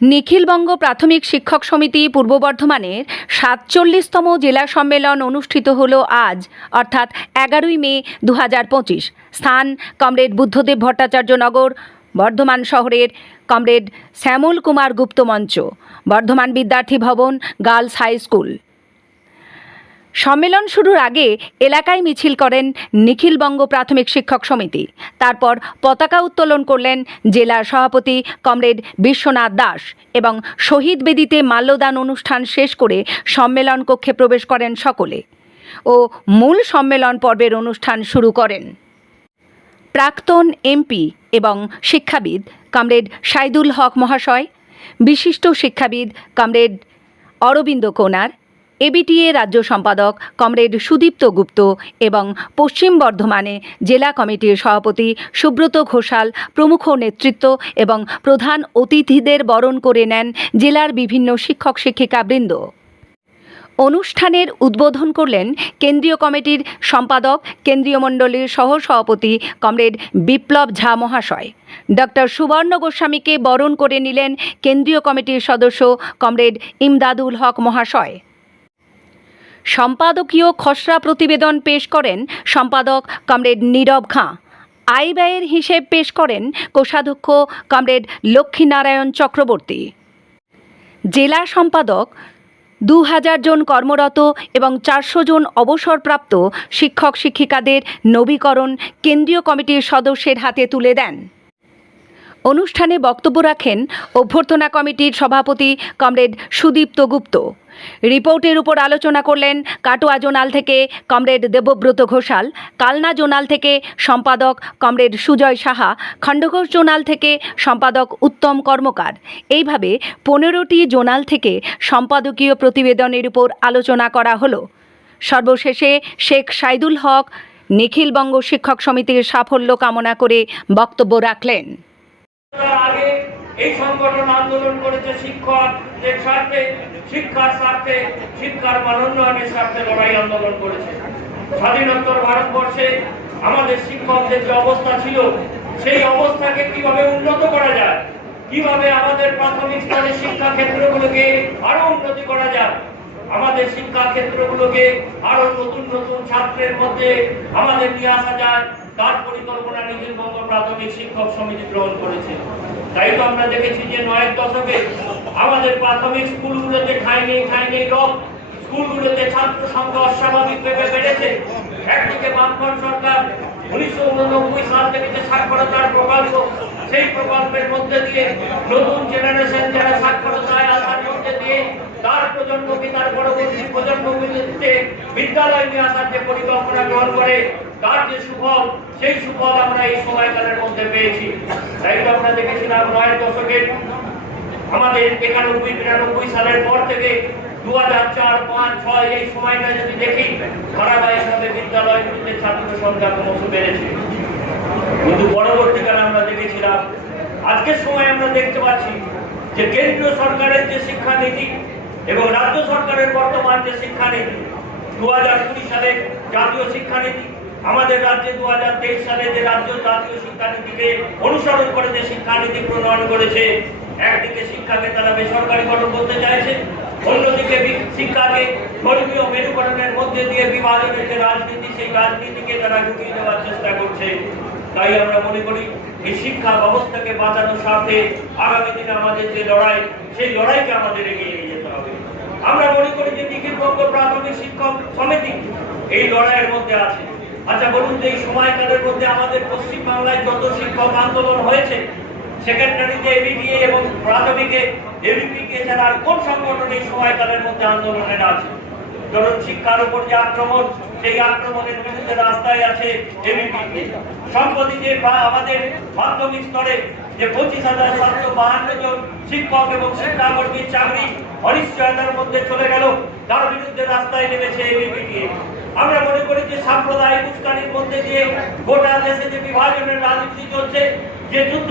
নিখিলবঙ্গ প্রাথমিক শিক্ষক সমিতি পূর্ব বর্ধমানের সাতচল্লিশতম জেলা সম্মেলন অনুষ্ঠিত হল আজ, অর্থাৎ এগারোই মে দু হাজার পঁচিশ। স্থান, কমরেড বুদ্ধদেব ভট্টাচার্য নগর, বর্ধমান শহরের কমরেড শ্যামল কুমার গুপ্ত মঞ্চ, বর্ধমান বিদ্যার্থী ভবন, গার্লস হাই স্কুল। সম্মেলন শুরুর আগে এলাকায় মিছিল করেন নিখিলবঙ্গ প্রাথমিক শিক্ষক সমিতি। তারপর পতাকা উত্তোলন করলেন জেলার সভাপতি কমরেড বিশ্বনাথ দাস এবং শহীদ বেদিতে মাল্যদান অনুষ্ঠান শেষ করে সম্মেলন কক্ষে প্রবেশ করেন সকলে ও মূল সম্মেলন পর্বের অনুষ্ঠান শুরু করেন। প্রাক্তন এমপি এবং শিক্ষাবিদ কমরেড সাইদুল হক মহাশয়, বিশিষ্ট শিক্ষাবিদ কমরেড অরবিন্দ কোনার এবিটিএ রাজ্য সম্পাদক কমরেড সুদীপ্ত গুপ্ত এবং পশ্চিম বর্ধমানে জেলা কমিটির সভাপতি সুব্রত ঘোষাল প্রমুখ নেতৃত্ব এবং প্রধান অতিথিদের বরণ করে নেন জেলার বিভিন্ন শিক্ষক শিক্ষিকাবৃন্দ অনুষ্ঠানের উদ্বোধন করলেন কেন্দ্রীয় কমিটির সম্পাদক কেন্দ্রীয় মণ্ডলীর সহ সভাপতি কমরেড বিপ্লব ঝা মহাশয়। ডক্টর সুবর্ণ গোস্বামীকে বরণ করে নিলেন কেন্দ্রীয় কমিটির সদস্য কমরেড ইমদাদুল হক মহাশয়। সম্পাদকীয় খসড়া প্রতিবেদন পেশ করেন সম্পাদক কমরেড নীরব খাঁ। আয় ব্যয়ের হিসেব পেশ করেন কোষাধ্যক্ষ কমরেড লক্ষ্মীনারায়ণ চক্রবর্তী। জেলা সম্পাদক দু হাজার জন কর্মরত এবং চারশো জন অবসরপ্রাপ্ত শিক্ষক শিক্ষিকাদের নবীকরণ কেন্দ্রীয় কমিটির সদস্যের হাতে তুলে দেন। অনুষ্ঠানে বক্তব্য রাখেন অভ্যর্থনা কমিটির সভাপতি কমরেড সুদীপ্ত গুপ্ত। রিপোর্টের উপর আলোচনা করলেন কাটোয়া জোনাল থেকে কমরেড দেবব্রত ঘোষাল, কালনা জোনাল থেকে সম্পাদক কমরেড সুজয় সাহা, খণ্ডঘোষ জোনাল থেকে সম্পাদক উত্তম কর্মকার। এইভাবে পনেরোটি জোনাল থেকে সম্পাদকীয় প্রতিবেদনের উপর আলোচনা করা হলো। সর্বশেষে শেখ সাইদুল হক নিখিলবঙ্গ শিক্ষক সমিতির সাফল্য কামনা করে বক্তব্য রাখলেন। আগে এই সংগঠন আন্দোলন করেছে শিক্ষকদের স্বার্থে, শিক্ষার স্বার্থে, শিক্ষার মান উন্নয়নের স্বার্থে লড়াই আন্দোলন করেছে। স্বাধীনোত্তর ভারতবর্ষে আমাদের শিক্ষকদের যে অবস্থা ছিল, সেই অবস্থাকে কীভাবে উন্নত করা যায়, কীভাবে আমাদের প্রাথমিক স্তরের শিক্ষা ক্ষেত্রগুলোকে আরও উন্নতি করা যায়, আমাদের শিক্ষা ক্ষেত্রগুলোকে আরও নতুন নতুন ছাত্রের মধ্যে আমাদের নিয়ে আসা যায় তার পরিকল্পনা নিখিলবঙ্গ প্রাথমিক শিক্ষক সমিতি গ্রহণ করেছে? তাই তো আমরা দেখেছি যে নয়ের দশকে আমাদের প্রাথমিক স্কুলগুলোতে ঠাঁই নেই ঠাঁই নেই রব স্কুলগুলোতে ছাত্র সংখ্যা অস্বাভাবিকভাবে বেড়েছে। একদিকে বামফ্রন্ট সরকার উনিশশো উননব্বই সাল থেকে যে সাক্ষরতার প্রকল্প, সেই প্রকল্পের মধ্যে দিয়ে নতুন জেনারেশন যারা সাক্ষরতায় আসার মধ্যে দিয়ে তার প্রজন্মকে, তার পরবর্তী প্রজন্মকে বিদ্যালয় নিয়ে আসার যে পরিকল্পনা গ্রহণ করে তার যে সুফল, সেই সুফল আমরা এই সময়কালের মধ্যে পেয়েছি। তাই তো আমরা দেখেছিলাম নয় দশকের আমাদের একানব্বই, বিরানব্বই সালের পর থেকে দু হাজার চার, পাঁচ, ছয় এই সময়টা যদি দেখি ধারাবাহিকভাবে বিদ্যালয়গুলিতে ছাত্র সংখ্যা ক্রমশ বেড়েছে। কিন্তু পরবর্তীকালে আমরা দেখেছিলাম, আজকের সময় আমরা দেখতে পাচ্ছি যে কেন্দ্রীয় সরকারের যে শিক্ষানীতি এবং রাজ্য সরকারের বর্তমান যে শিক্ষানীতি দু হাজার কুড়ি সালের জাতীয় শিক্ষানীতি আমাদের রাজ্যে দু হাজার তেইশ সালে যে রাজ্য জাতীয় শিক্ষানীতিকে অনুসরণ করে যে শিক্ষানীতি প্রণয়ন করেছে, একদিকে শিক্ষাকে তারা বেসরকারীকরণ করতে চাইছে, অন্যদিকে শিক্ষাকে ধর্মীয় মেরুকরণের মধ্যে দিয়ে বিভাজনের যে রাজনীতি, সেই রাজনীতিকে তারা ঢুকিয়ে দেওয়ার চেষ্টা করছে। তাই আমরা মনে করি, এই শিক্ষা ব্যবস্থাকে বাঁচানোর স্বার্থে আগামী দিনে আমাদের যে লড়াই, সেই লড়াইকে আমাদের এগিয়ে নিয়ে যেতে হবে। আমরা মনে করি যে নিখিলবঙ্গ প্রাথমিক শিক্ষক সমিতি এই লড়াইয়ের মধ্যে আছে। আচ্ছা বলুন যে এই সময়কালের মধ্যে আমাদের পশ্চিম বাংলায় যত শিক্ষক আন্দোলন হয়েছে সেকেন্ডারিতে এবিপিএ এবং প্রাথমিকে এবিপিকে ছাড়া আর কোন সংগঠন এই সময়কালের মধ্যে আন্দোলনের আছে? ধরুন শিক্ষার উপর যে আক্রমণ, সেই আক্রমণের বিরুদ্ধে রাস্তায় আছে এবিপি সম্প্রতি যে আমাদের মাধ্যমিক স্তরে যে পঁচিশ হাজার সাতশো বাহান্ন জন শিক্ষক এবং শিক্ষাকর্মীর চাকরি অনিশ্চয়তার মধ্যে চলে গেল। তার বিরুদ্ধে রাস্তায় নেমেছে এবিপি আমরা মনে করি যে সাম্প্রদায়িক উস্কানির মধ্যে দিয়ে গোটা দেশে যে বিভাজনের রাজনীতি চলছে, যে যুদ্ধ